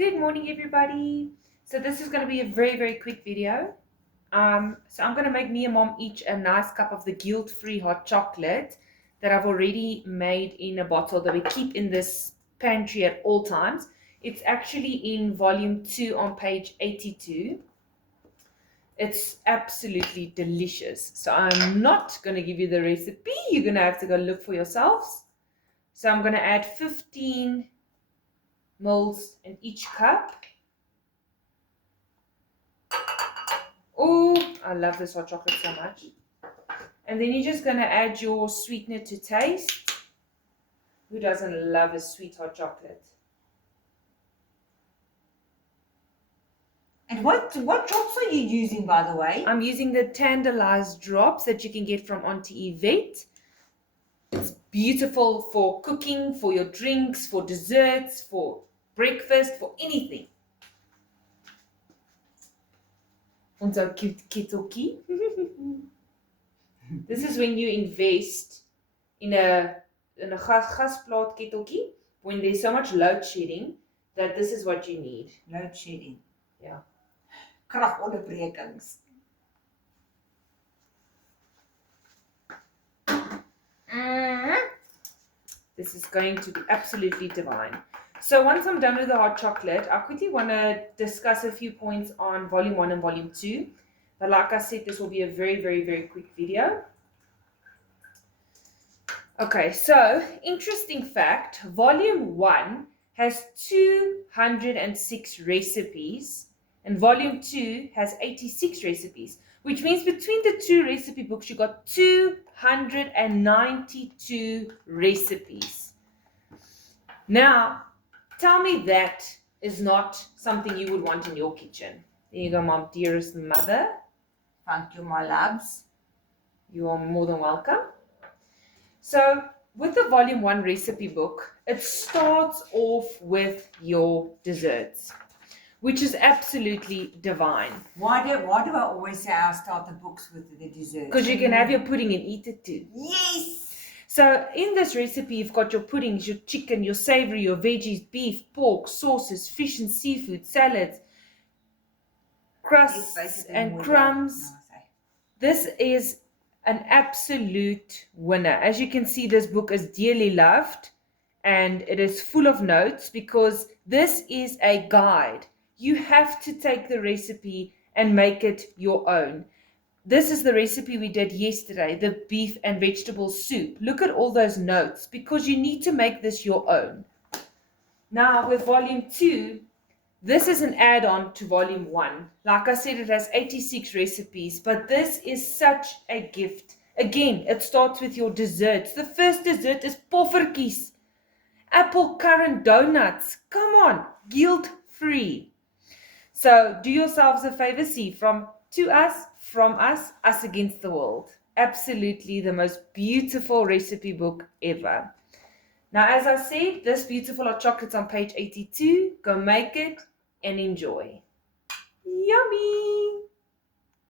Good morning, everybody. So this is going to be a very, very quick video. So I'm going to make me and Mom each a nice cup of the guilt-free hot chocolate that I've already made in a bottle that we keep in this pantry at all times. It's actually in volume 2 on page 82. It's absolutely delicious. So I'm not going to give you the recipe. You're going to have to go look for yourselves. So I'm going to add 15 mils in each cup. Oh, I love this hot chocolate so much. And then you're just going to add your sweetener to taste. Who doesn't love a sweet hot chocolate? And what drops are you using, by the way? I'm using the Tandalized drops that you can get from Auntie Yvette. It's beautiful for cooking, for your drinks, for desserts, for breakfast, for anything. Unser cute keteltjie. This is when you invest in a gasplaat keteltjie when there's so much load shedding that this is what you need. Load shedding. Yeah. Kragonderbrekings. This is going to be absolutely divine. So once I'm done with the hot chocolate, I quickly want to discuss a few points on volume 1 and volume 2. But like I said, this will be a very, very, very quick video. Okay, so interesting fact, volume 1 has 206 recipes and volume 2 has 86 recipes, which means between the two recipe books you got 292 recipes. Now, tell me that is not something you would want in your kitchen. There you go, Mom, dearest mother. Thank you, my loves. You are more than welcome. So, with the volume 1 recipe book, it starts off with your desserts, which is absolutely divine. Why do I always say I start the books with the desserts? Because you can have your pudding and eat it too. Yes! So in this recipe, you've got your puddings, your chicken, your savory, your veggies, beef, pork, sauces, fish and seafood, salads, crusts and crumbs. This is an absolute winner. As you can see, this book is dearly loved and it is full of notes because this is a guide. You have to take the recipe and make it your own. This is the recipe we did yesterday, the beef and vegetable soup. Look at all those notes because you need to make this your own. Now with volume 2, this is an add-on to volume 1. Like I said, it has 86 recipes, but this is such a gift. Again, it starts with your desserts. The first dessert is poffertjies. Apple currant donuts. Come on, guilt-free. So do yourselves a favor, see, from us against the world. Absolutely the most beautiful recipe book ever. Now, as I said, this beautiful hot chocolate's on page 82. Go make it and enjoy. Yummy!